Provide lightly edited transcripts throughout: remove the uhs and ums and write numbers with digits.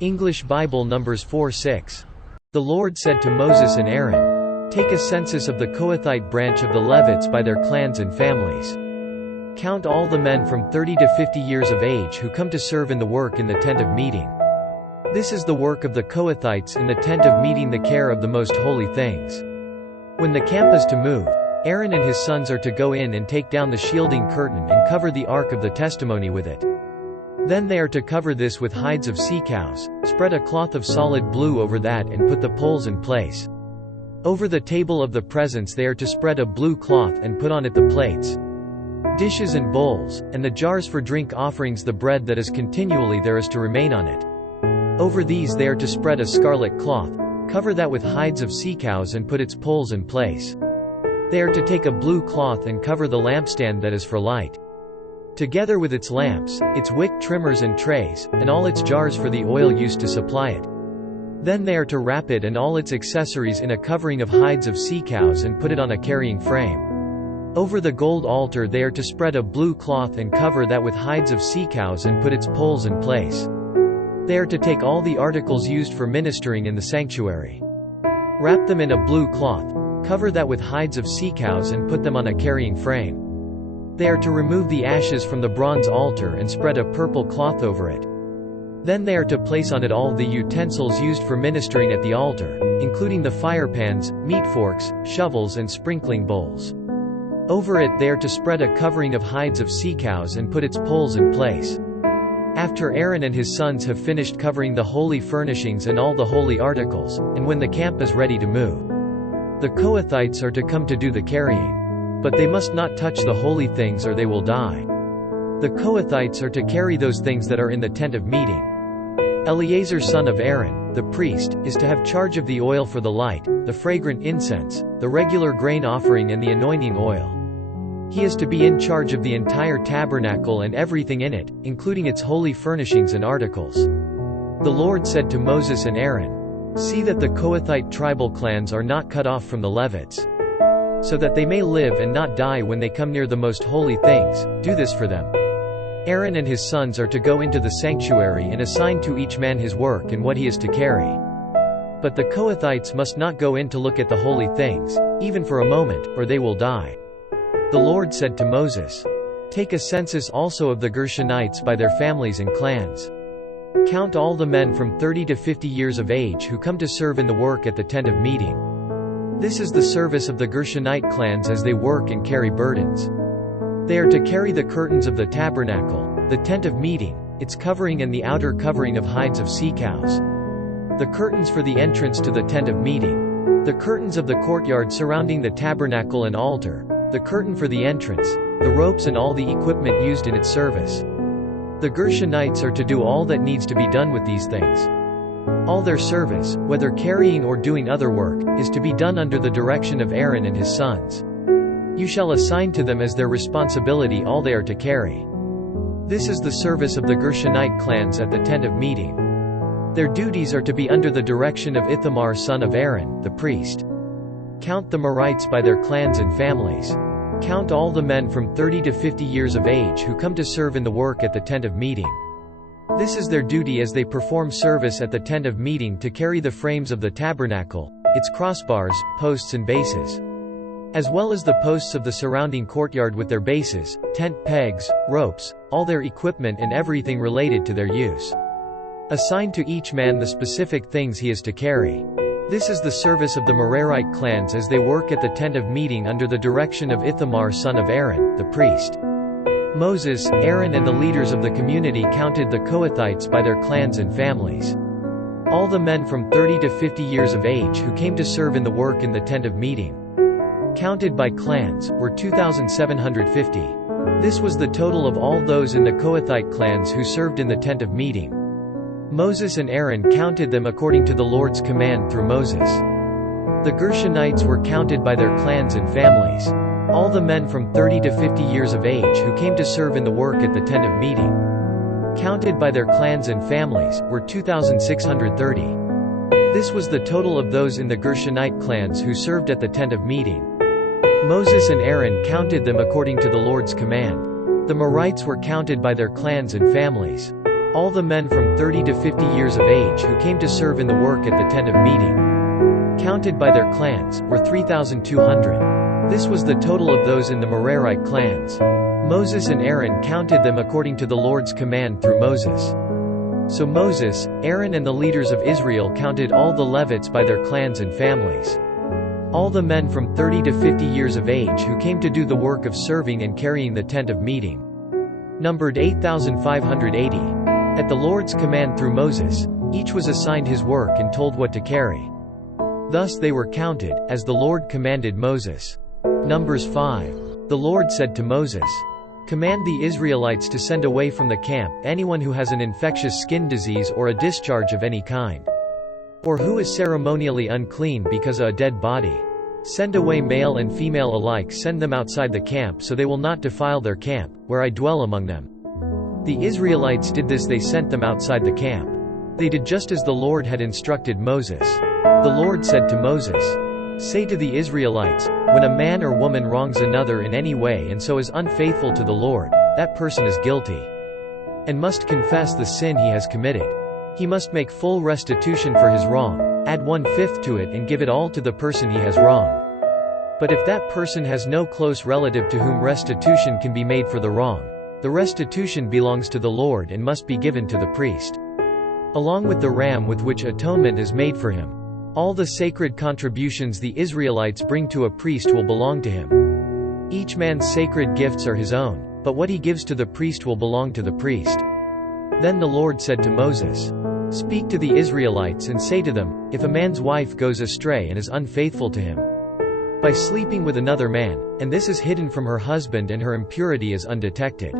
English Bible Numbers 4:6. The Lord said to Moses and Aaron, "Take a census of the Kohathite branch of the Levites by their clans and families. Count all the men from 30 to 50 years of age who come to serve in the work in the tent of meeting. This is the work of the Kohathites in the tent of meeting, the care of the most holy things. When the camp is to move, Aaron and his sons are to go in and take down the shielding curtain and cover the ark of the testimony with it. Then they are to cover this with hides of sea cows, spread a cloth of solid blue over that and put the poles in place. Over the table of the presence they are to spread a blue cloth and put on it the plates, dishes and bowls, and the jars for drink offerings. The bread that is continually there is to remain on it. Over these they are to spread a scarlet cloth, cover that with hides of sea cows and put its poles in place. They are to take a blue cloth and cover the lampstand that is for light, together with its lamps, its wick trimmers and trays, and all its jars for the oil used to supply it. Then they are to wrap it and all its accessories in a covering of hides of sea cows and put it on a carrying frame. Over the gold altar they are to spread a blue cloth and cover that with hides of sea cows and put its poles in place. They are to take all the articles used for ministering in the sanctuary, wrap them in a blue cloth, cover that with hides of sea cows and put them on a carrying frame. They are to remove the ashes from the bronze altar and spread a purple cloth over it. Then they are to place on it all the utensils used for ministering at the altar, including the fire pans, meat forks, shovels and sprinkling bowls. Over it they are to spread a covering of hides of sea cows and put its poles in place. After Aaron and his sons have finished covering the holy furnishings and all the holy articles, and when the camp is ready to move, the Kohathites are to come to do the carrying. But they must not touch the holy things or they will die. The Kohathites are to carry those things that are in the tent of meeting. Eleazar son of Aaron, the priest, is to have charge of the oil for the light, the fragrant incense, the regular grain offering and the anointing oil. He is to be in charge of the entire tabernacle and everything in it, including its holy furnishings and articles. The Lord said to Moses and Aaron, "See that the Kohathite tribal clans are not cut off from the Levites, so that they may live and not die when they come near the most holy things. Do this for them." Aaron and his sons are to go into the sanctuary and assign to each man his work and what he is to carry. But the Kohathites must not go in to look at the holy things, even for a moment, or they will die. The Lord said to Moses, "Take a census also of the Gershonites by their families and clans. Count all the men from 30 to 50 years of age who come to serve in the work at the tent of meeting. This is the service of the Gershonite clans as they work and carry burdens. They are to carry the curtains of the tabernacle, the tent of meeting, its covering and the outer covering of hides of sea cows, the curtains for the entrance to the tent of meeting, the curtains of the courtyard surrounding the tabernacle and altar, the curtain for the entrance, the ropes and all the equipment used in its service. The Gershonites are to do all that needs to be done with these things. All their service, whether carrying or doing other work, is to be done under the direction of Aaron and his sons. You shall assign to them as their responsibility all they are to carry. This is the service of the Gershonite clans at the tent of meeting. Their duties are to be under the direction of Ithamar son of Aaron, the priest. Count the Merites by their clans and families. Count all the men from 30 to 50 years of age who come to serve in the work at the tent of meeting. This is their duty as they perform service at the tent of meeting, to carry the frames of the tabernacle, its crossbars, posts and bases, as well as the posts of the surrounding courtyard with their bases, tent pegs, ropes, all their equipment and everything related to their use. Assign to each man the specific things he is to carry. This is the service of the Merarite clans as they work at the tent of meeting under the direction of Ithamar son of Aaron, the priest. Moses, Aaron and the leaders of the community counted the Kohathites by their clans and families. All the men from 30 to 50 years of age who came to serve in the work in the tent of meeting, counted by clans, were 2,750. This was the total of all those in the Kohathite clans who served in the tent of meeting. Moses and Aaron counted them according to the Lord's command through Moses. The Gershonites were counted by their clans and families. All the men from 30 to 50 years of age who came to serve in the work at the tent of meeting, counted by their clans and families, were 2,630. This was the total of those in the Gershonite clans who served at the tent of meeting. Moses and Aaron counted them according to the Lord's command. The Merites were counted by their clans and families. all the men from 30 to 50 years of age who came to serve in the work at the tent of meeting, counted by their clans, were 3,200. This was the total of those in the Merarite clans. Moses and Aaron counted them according to the Lord's command through Moses. So Moses, Aaron and the leaders of Israel counted all the Levites by their clans and families. All the men from 30 to 50 years of age who came to do the work of serving and carrying the tent of meeting numbered 8,580. At the Lord's command through Moses, each was assigned his work and told what to carry. Thus they were counted, as the Lord commanded Moses. Numbers 5. The Lord said to Moses, "Command the Israelites to send away from the camp anyone who has an infectious skin disease or a discharge of any kind, or who is ceremonially unclean because of a dead body. Send away male and female alike, send them outside the camp so they will not defile their camp, where I dwell among them." The Israelites did this, they sent them outside the camp. They did just as the Lord had instructed Moses. The Lord said to Moses, "Say to the Israelites, when a man or woman wrongs another in any way and so is unfaithful to the Lord, that person is guilty, and must confess the sin he has committed. He must make full restitution for his wrong, add 1/5 to it and give it all to the person he has wronged. But if that person has no close relative to whom restitution can be made for the wrong, the restitution belongs to the Lord and must be given to the priest, along with the ram with which atonement is made for him. All the sacred contributions the Israelites bring to a priest will belong to him. Each man's sacred gifts are his own, but what he gives to the priest will belong to the priest." Then the Lord said to Moses, "Speak to the Israelites and say to them, if a man's wife goes astray and is unfaithful to him by sleeping with another man, and this is hidden from her husband and her impurity is undetected,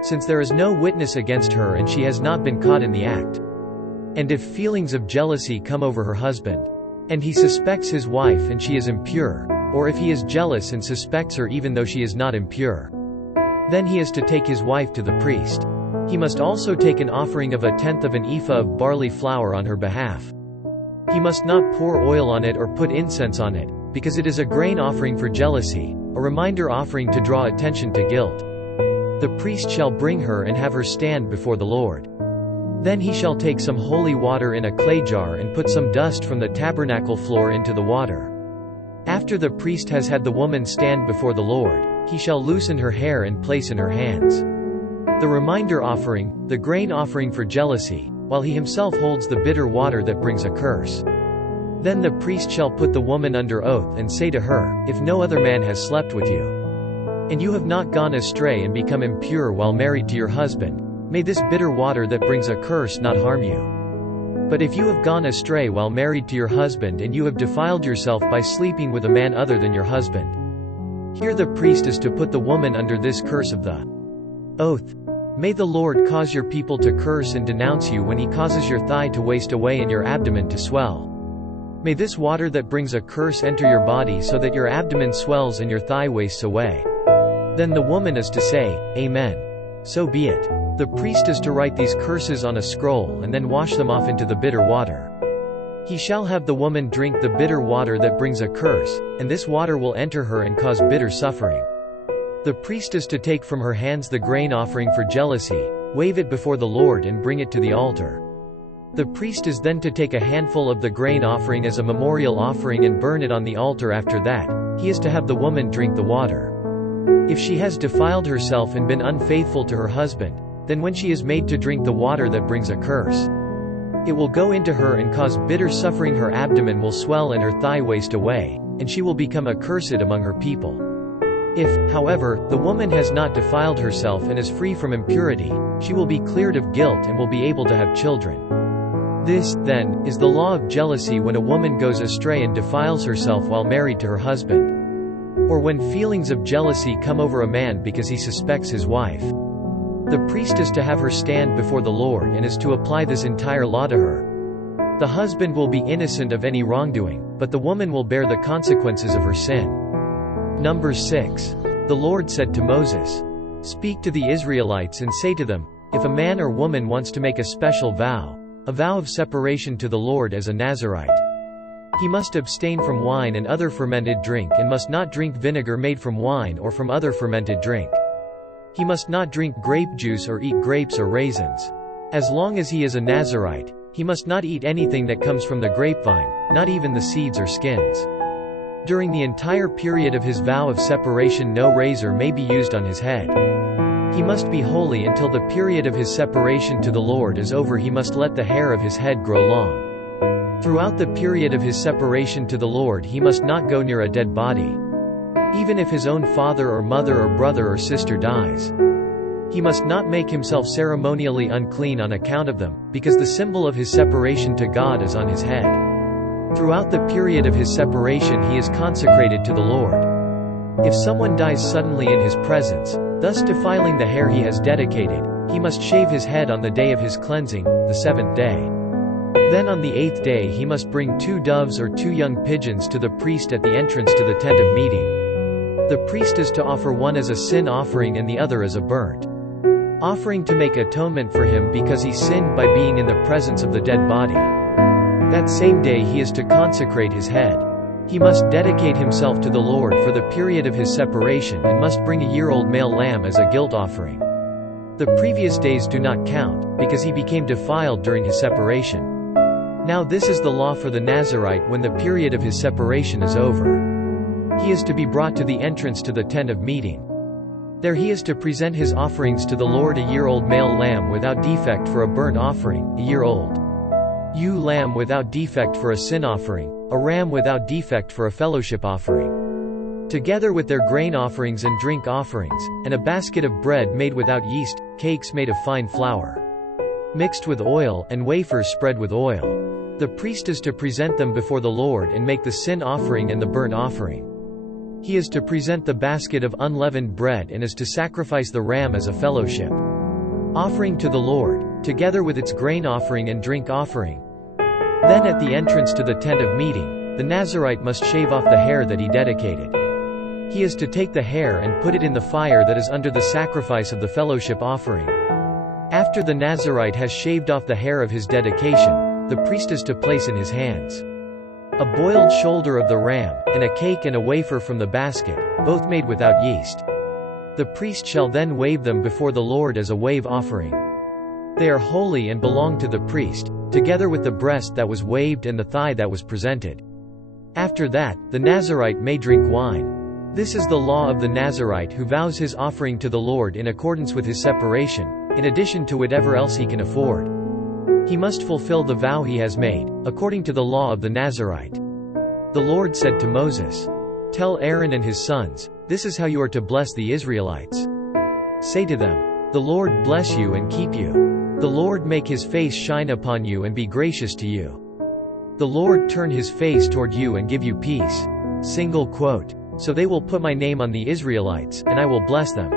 since there is no witness against her and she has not been caught in the act, and if feelings of jealousy come over her husband, and he suspects his wife and she is impure, or if he is jealous and suspects her even though she is not impure, then he is to take his wife to the priest. He must also take an offering of 1/10 of an ephah of barley flour on her behalf. He must not pour oil on it or put incense on it, because it is a grain offering for jealousy, a reminder offering to draw attention to guilt. The priest shall bring her and have her stand before the Lord. Then he shall take some holy water in a clay jar and put some dust from the tabernacle floor into the water. After the priest has had the woman stand before the Lord, he shall loosen her hair and place in her hands the reminder offering, the grain offering for jealousy, while he himself holds the bitter water that brings a curse. Then the priest shall put the woman under oath and say to her, if no other man has slept with you, and you have not gone astray and become impure while married to your husband, may this bitter water that brings a curse not harm you. But if you have gone astray while married to your husband and you have defiled yourself by sleeping with a man other than your husband, here the priest is to put the woman under this curse of the oath. May the Lord cause your people to curse and denounce you when he causes your thigh to waste away and your abdomen to swell. May this water that brings a curse enter your body so that your abdomen swells and your thigh wastes away. Then the woman is to say, Amen. So be it. The priest is to write these curses on a scroll and then wash them off into the bitter water. He shall have the woman drink the bitter water that brings a curse, and this water will enter her and cause bitter suffering. The priest is to take from her hands the grain offering for jealousy, wave it before the Lord and bring it to the altar. The priest is then to take a handful of the grain offering as a memorial offering and burn it on the altar. After that, he is to have the woman drink the water. If she has defiled herself and been unfaithful to her husband, then when she is made to drink the water that brings a curse, it will go into her and cause bitter suffering. Her abdomen will swell and her thigh waste away, and she will become accursed among her people. If, however, the woman has not defiled herself and is free from impurity, she will be cleared of guilt and will be able to have children. This, then, is the law of jealousy when a woman goes astray and defiles herself while married to her husband, or when feelings of jealousy come over a man because he suspects his wife. The priest is to have her stand before the Lord and is to apply this entire law to her. The husband will be innocent of any wrongdoing, but the woman will bear the consequences of her sin. Numbers 6. The Lord said to Moses, "Speak to the Israelites and say to them, if a man or woman wants to make a special vow, a vow of separation to the Lord as a Nazirite, he must abstain from wine and other fermented drink and must not drink vinegar made from wine or from other fermented drink. He must not drink grape juice or eat grapes or raisins. As long as he is a Nazirite, he must not eat anything that comes from the grapevine, not even the seeds or skins. During the entire period of his vow of separation, no razor may be used on his head. He must be holy until the period of his separation to the Lord is over. He must let the hair of his head grow long. Throughout the period of his separation to the Lord, he must not go near a dead body. Even if his own father or mother or brother or sister dies. He must not make himself ceremonially unclean on account of them, because the symbol of his separation to God is on his head. Throughout the period of his separation he is consecrated to the Lord. If someone dies suddenly in his presence, thus defiling the hair he has dedicated, he must shave his head on the day of his cleansing, the seventh day. Then on the eighth day he must bring 2 doves or 2 young pigeons to the priest at the entrance to the tent of meeting. The priest is to offer one as a sin offering and the other as a burnt offering to make atonement for him because he sinned by being in the presence of the dead body. That same day he is to consecrate his head. He must dedicate himself to the Lord for the period of his separation and must bring a year-old male lamb as a guilt offering. The previous days do not count, because he became defiled during his separation. Now this is the law for the Nazirite when the period of his separation is over. He is to be brought to the entrance to the tent of meeting. There he is to present his offerings to the Lord: a year-old male lamb without defect for a burnt offering, a year-old ewe lamb without defect for a sin offering, a ram without defect for a fellowship offering, together with their grain offerings and drink offerings, and a basket of bread made without yeast, cakes made of fine flour, mixed with oil, and wafers spread with oil. The priest is to present them before the Lord and make the sin offering and the burnt offering. He is to present the basket of unleavened bread and is to sacrifice the ram as a fellowship offering to the Lord, together with its grain offering and drink offering. Then at the entrance to the tent of meeting, the Nazirite must shave off the hair that he dedicated. He is to take the hair and put it in the fire that is under the sacrifice of the fellowship offering. After the Nazirite has shaved off the hair of his dedication, the priest is to place in his hands a boiled shoulder of the ram, and a cake and a wafer from the basket, both made without yeast. The priest shall then wave them before the Lord as a wave offering. They are holy and belong to the priest, together with the breast that was waved and the thigh that was presented. After that, the Nazirite may drink wine. This is the law of the Nazirite who vows his offering to the Lord in accordance with his separation, in addition to whatever else he can afford. He must fulfill the vow he has made, according to the law of the Nazirite. The Lord said to Moses, "Tell Aaron and his sons, this is how you are to bless the Israelites. Say to them, the Lord bless you and keep you. The Lord make his face shine upon you and be gracious to you. The Lord turn his face toward you and give you peace." So they will put my name on the Israelites, and I will bless them.